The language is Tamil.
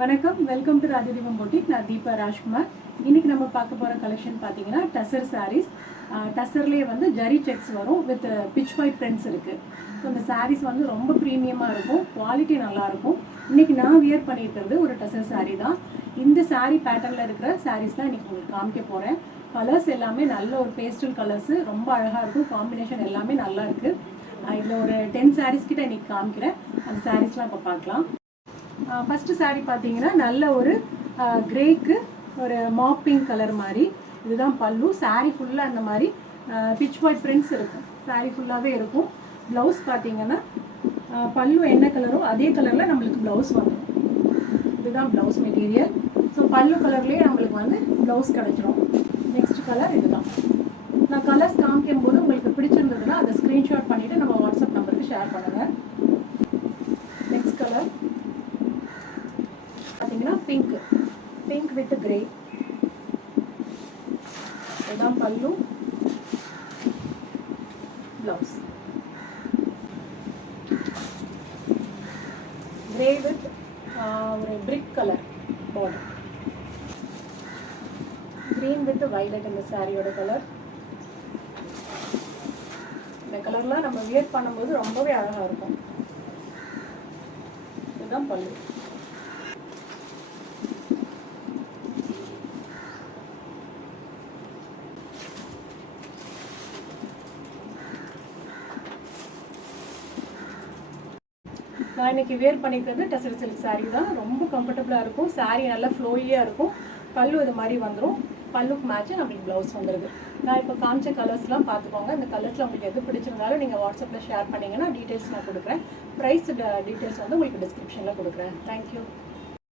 வணக்கம், வெல்கம் டு ராஜதீபம் பொட்டிக். நான் தீபா ராஜ்குமார். இன்னைக்கு நம்ம பார்க்க போகிற கலெக்ஷன் பார்த்தீங்கன்னா டசர் சாரீஸ். டசர்லேயே வந்து ஜரி செக்ஸ் வரும் வித் பிச் ஒயிட் பிரிண்ட்ஸ் இருக்குது. ஸோ இந்த சாரீஸ் வந்து ரொம்ப ப்ரீமியமாக இருக்கும், குவாலிட்டி நல்லாயிருக்கும். இன்றைக்கி நான் வியர் பண்ணியிருக்கிறது ஒரு டசர் சாரீ தான். இந்த சாரீ பேட்டர்னில் இருக்கிற சாரீஸ் தான் இன்றைக்கி உங்களுக்கு காமிக்க போகிறேன். கலர்ஸ் எல்லாமே நல்ல ஒரு பேஸ்டல் கலர்ஸு, ரொம்ப அழகாக இருக்கும். காம்பினேஷன் எல்லாமே நல்லா இருக்குது. இதில் ஒரு 10 சாரீஸ் கிட்ட இன்றைக்கி காமிக்கிறேன். அந்த சாரீஸ்லாம் இப்போ பார்க்கலாம். ஃபஸ்ட்டு சாரீ பார்த்தீங்கன்னா நல்ல ஒரு கிரேக்கு ஒரு மாப் பிங்க் கலர் மாதிரி. இதுதான் பல்லு. சாரீ ஃபுல்லாக அந்த மாதிரி பிச் ஒயிட் பிரிண்ட்ஸ் இருக்கும். சாரீ ஃபுல்லாகவே இருக்கும். ப்ளவுஸ் பார்த்தீங்கன்னா பல்லு என்ன கலரோ அதே கலரில் நம்மளுக்கு ப்ளவுஸ் வந்துடும். இதுதான் ப்ளவுஸ் மெட்டீரியல். ஸோ பல்லு கலர்லேயே நம்மளுக்கு வந்து ப்ளவுஸ் கிடச்சிரும். நெக்ஸ்ட் கலர் இதுதான். நான் கலர்ஸ் காமிக்கும் போது உங்களுக்கு பிடிச்சிருந்ததுன்னா அதை ஸ்க்ரீன்ஷாட் பண்ணிவிட்டு நம்ம வாட்ஸ்அப் நம்பருக்கு ஷேர் பண்ணுங்கள். நெக்ஸ்ட் கலர் பார்த்தீங்கன்னா பிங்க் வித் கிரே. இதுதான் பல்லு, ப்ளவுஸ். கிரே வித் ஒரு brick colour border. Green with violet இந்த சாரியோட கலர். இந்த கலர்லாம் நம்ம வியர் பண்ணும்போது ரொம்பவே அழகாக இருக்கும். இதுதான் பல்லு. நான் இன்றைக்கி வேர் பண்ணிக்கிறது டசர் சில்க் சாரீ தான். ரொம்ப கம்ஃபர்டபுளாக இருக்கும். சாரீ நல்லா ஃப்ளோயியாக இருக்கும். பல்லு இது மாதிரி வந்துடும். பல்லுக்கு மேட்ச்சு நம்மளுக்கு ப்ளவுஸ் வந்துடுது. நான் இப்போ காமிச்ச கலர்ஸ்லாம் பார்த்துக்கோங்க. இந்த கலர்ஸில் உங்களுக்கு எது பிடிச்சிருந்தாலும் நீங்கள் வாட்ஸ்அப்பில் ஷேர் பண்ணிங்கன்னா டீட்டெயில்ஸ் நான் கொடுக்குறேன். ப்ரைஸ் டீட்டெயில்ஸ் வந்து உங்களுக்கு டிஸ்கிரிப்ஷனில் கொடுக்குறேன். தேங்க்யூ.